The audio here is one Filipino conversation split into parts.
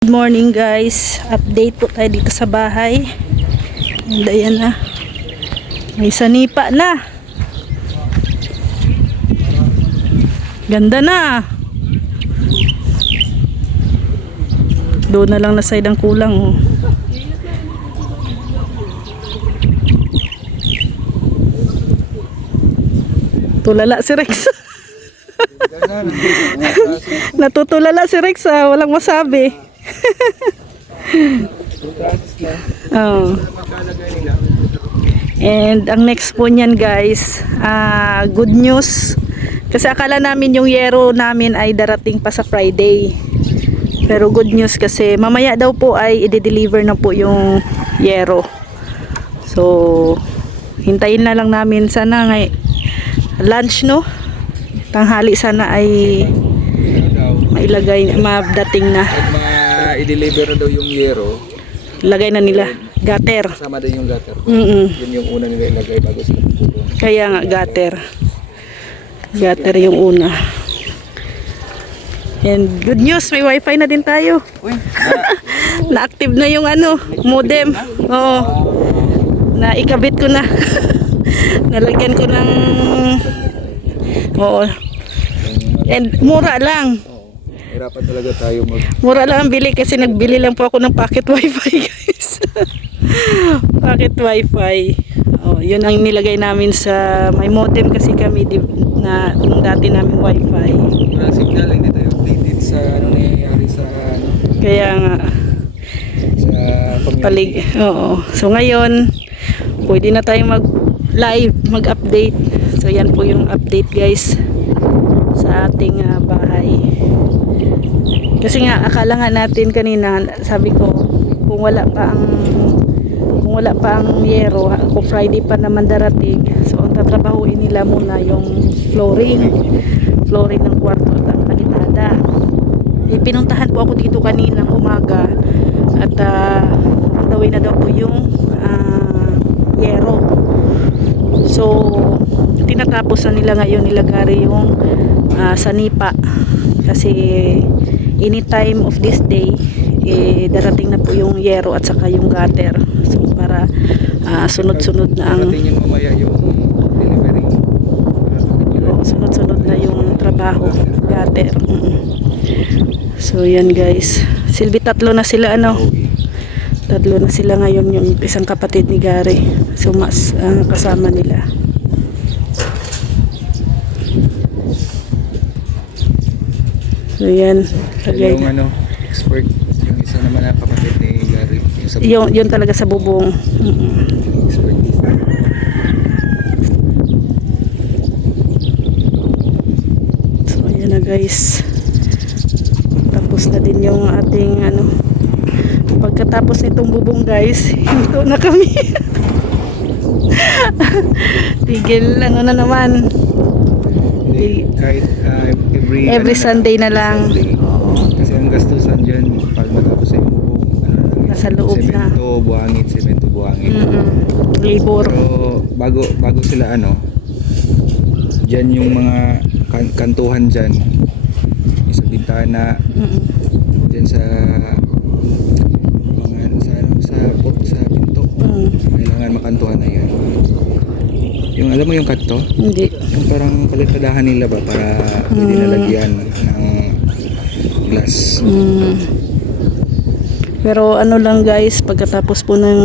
Good morning guys, update po tayo dito sa bahay. And ayan na, may sanipa na, ganda na. Doon na lang na side ang kulang oh. Tulala si Rex. Natutulala si Rex ah, walang masabi. Oh. And ang next po niyan guys, good news. Kasi akala namin yung yero namin ay darating pa sa Friday. Pero good news kasi mamaya daw po ay i-deliver na po yung yero. So hintayin na lang namin sana lunch no. Tanghali sana ay mailagay, madating na. I-deliver na daw yung yero. Lagay na nila gutter. Kasama din yung gutter. Mm-mm. Yun yung una nila ilagay bago sila tutulong. Kaya nga gutter. Gutter yung una. And good news, may wifi na din tayo. Uy, Na-active na yung modem. Oo. Na ikabit ko na. Nalagyan ko ng oo. And mura lang. hirapan talaga tayo Mura lang ang bili kasi nagbili lang po ako ng pocket wifi guys. Pocket wifi. Oh, yun ang nilagay namin sa may modem kasi kami na nung dati namin wifi. walang signal, hindi tayo updated sa ano nangyayari sa Kaya nga sa community. Oo. So ngayon pwede na tayong mag-live, mag-update. So yan po yung update guys sa ating bahay. Kasi nga akala nga natin kanina, sabi ko kung wala pa ang yero, kung Friday pa naman darating, so ang tatrabahuin nila muna yung flooring ng kwarto at ang palitada. Pinuntahan po ako dito kaninang umaga at on the way na daw po yung yero. So tinatapos na nila ngayon nilagari yung sanipa kasi anytime of this day darating na po yung yero at saka yung gutter. So para sunod-sunod na ang Dating yung mamaya yung delivery. sunod-sunod na yung trabaho gutter. So yan guys, silbi tatlo na sila tatlo na sila ngayon, yung isang kapatid ni Gary. So mas kasama nila. So yan, Yung expert, yung isa naman na kapatid ni Gary, yung sa yun talaga sa bubong. expertise. So ayan na guys, tapos na din yung ating pagkatapos nitong bubong guys, hinto na kami. Tigil na naman. Kahit Every Sunday na lang. Sunday. Kasi ang gastusan dyan pag matapos yung bubong Nasa loob na. semento buhangin. Labor. Pero bago sila dyan yung mga kantuhan dyan, yung sa bintana, dyan sa mga sa pinto, kailangan makantuhan na yan. Yung alam mo yung kanto? Hindi. Yung parang palitadahan nila ba para pwede nalagyan ng glass. Pero lang guys, pagkatapos po ng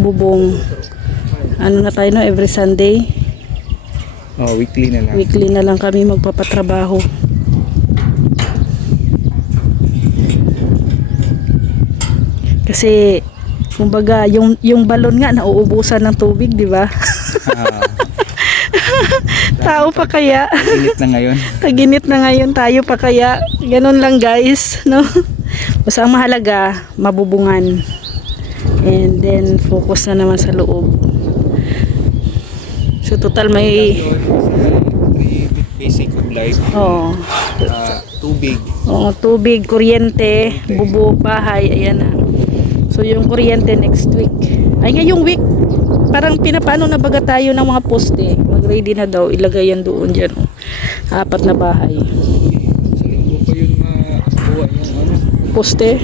bubong, na tayo every Sunday. Weekly na lang. Weekly na lang kami magpapatrabaho. Kasi kumbaga yung balon nga nauubusan ng tubig, di ba? Tao pa kaya? Init na ngayon. Taginit na ngayon, tayo pa kaya? Ganun lang guys, no? Basta ang mahalaga, mabubungan. And then focus na naman sa loob. So total may basic of life. Tubig. Tubig, kuryente, bubo, bahay, ayan na. So yung kuryente next week. Ay ngayong week, parang pinapaano na baga tayo ng mga poste. Mag-ready na daw, ilagay yan doon dyan. 4 na bahay. Sa linggo pa yun makuha yung Poste.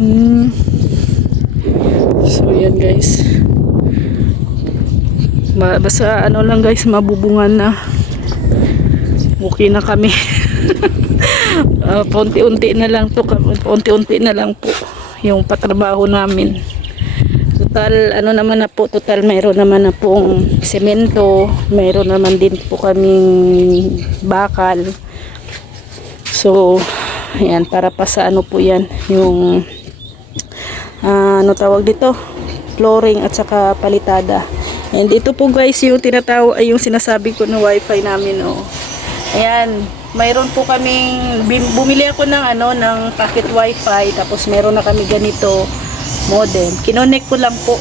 Mm. So yan guys. Basta ano lang guys, mabubungan na. Okay na kami. Paunti-unti na lang to, paunti-unti na lang po yung patrabaho namin. Total ano naman na po, total mayroon naman na pong semento, mayroon naman din po kaming bakal. So ayan, para pa sa ano po yan, yung ano tawag dito, flooring at saka palitada. And ito po guys yung tinatawag ay yung sinasabi ko na wifi namin, oh. Ayan, mayroon po kaming bumili ako ng ano ng packet wifi, tapos meron na kami ganito modem. Kinonek ko lang po.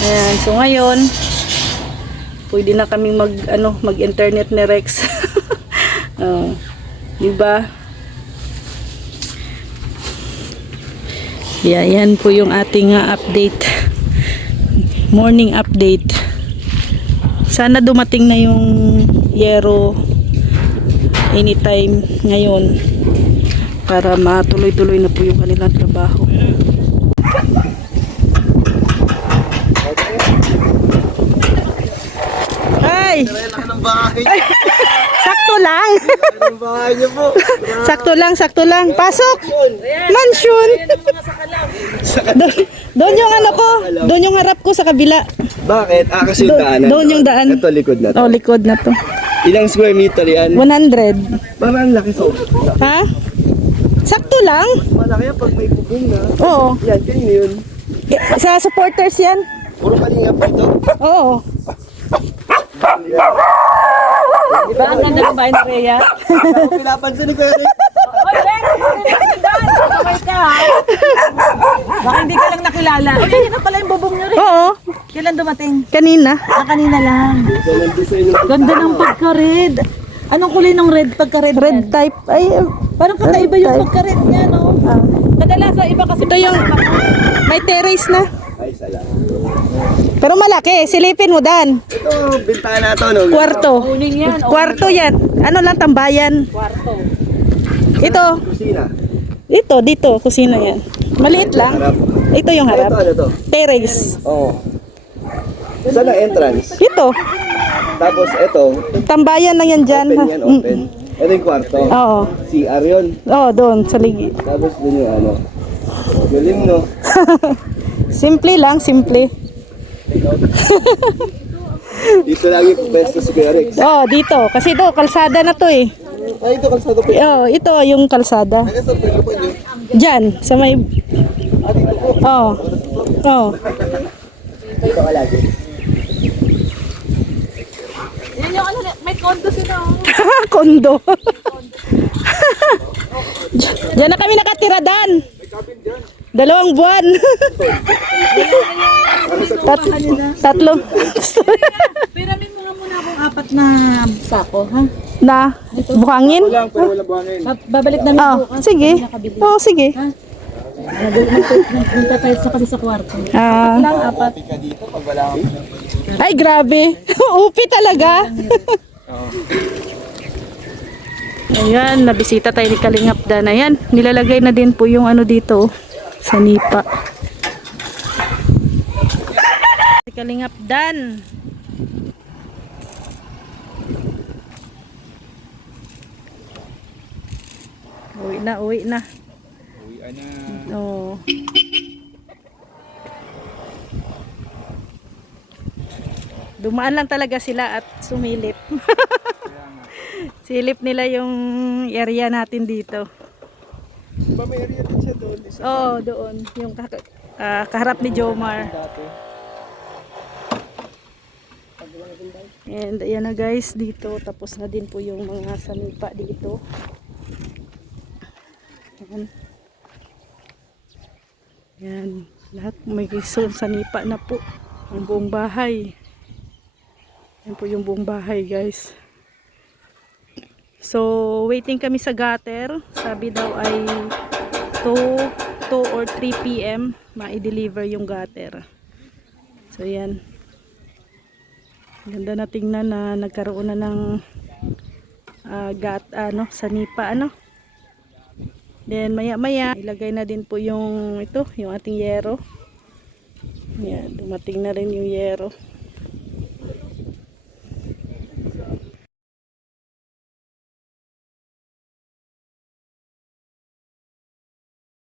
Ayan, so ngayon pwede na kaming mag-internet ni Rex. Oh, di ba? Yeah, yan po yung ating update. Morning update. Sana dumating na yung yero anytime ngayon para matuloy-tuloy na po yung kanilang trabaho. Ay! Ay! Sakto lang. Sakto lang. Pasok. Mansion. Doon yung ano ko. Doon yung harap ko sa kabila. Bakit? Kasi yung daanan. Doon yung daan. Ito, likod na to. Oh, likod na to. Ilang square meter yan? 100. Parang laki so. Ha? Sakto lang. Malaki yan pag may bubong na. Oo. Yan, kanino yun? Sa supporters yan. Puro kalingap ito. Oo. Diba ang ganda ng bahay ni Rhea? Pinapansin ni Kuya Rick. Oy, Rex! Sabay ka, ha? Baka hindi ka lang nakilala. Oy, yun na pala yung bubong nyo rin. Oo. Kailan dumating? Kanina. Kanina lang. Ganda ng pagka-red. Anong kulay ng red pagka-red? Red type. Ay, Parang kakaiba yung pagka-red niya, no? Kadalasan iba kasi. ito yung may terrace na. Ay, salamat. Pero malaki. Silipin mo, Dan. Ito, bintana to, no? Kwarto. Uning yan. Kwarto yan. Ano lang, tambayan. Kwarto. Ito. Kusina. Dito. Kusina yan. Maliit lang. Harap. Ito yung Ito, harap. ano to? Terrace. Oo. Saan ang entrance? Ito. Tapos ito, Tambayan lang yan dyan. open yan, open. Ito yung kwarto. Oo. CR yun. Oo, doon. Sa ligi. Tapos dun yung ano. Galing, no? Simple lang, simple. Dito lagi pwesto si Kuya Rex. Oo, dito. Kasi ito, kalsada na to eh. Ay, ito kalsado po. Oo, ito yung kalsada. Nag-stop rin po nyo. Diyan, sa may... Oo. Oo. Dito ka lagi. Yan yung ano, may condo sila. Kondo. Diyan na kami nakatira, Dan. 2 buwan. Tatlo. Piramin mo nga muna akong 4 na sako, ha? Na, buhangin? Walang, pero wala buhangin. Babalik namin Oo, bukas. sige. Nakabili. Oo, sige. Nagtatayos na kasi sa kwarto. Ah, Lang 4. Ka dito pag wala akong ay, grabe. Upi talaga. Ayan, nabisita tayo ni Kalingap Dan. Ayan, nilalagay na din po yung ano dito, sa nipa. Si Kalingap Dan. Uwi na. uwian na. Oo. Dumaan lang talaga sila at sumilip. Silip nila yung area natin dito. Diba may area din siya doon? Oo, doon. Yung kaharap ni Jomar. And ayan na guys, dito. Tapos na din po yung mga sanipa dito. Ayan. Ayan. Lahat may sanipa na po. Ang buong bahay. Ayan po yung buong bahay guys. So, waiting kami sa gutter. Sabi daw ay 2 or 3 p.m. ma-deliver yung gutter. So, yan. Ganda na tingnan na nagkaroon na ng sanipa, ano? Then maya maya ilagay na din po yung ito, yung ating yero. Yan, dumating na rin yung yero.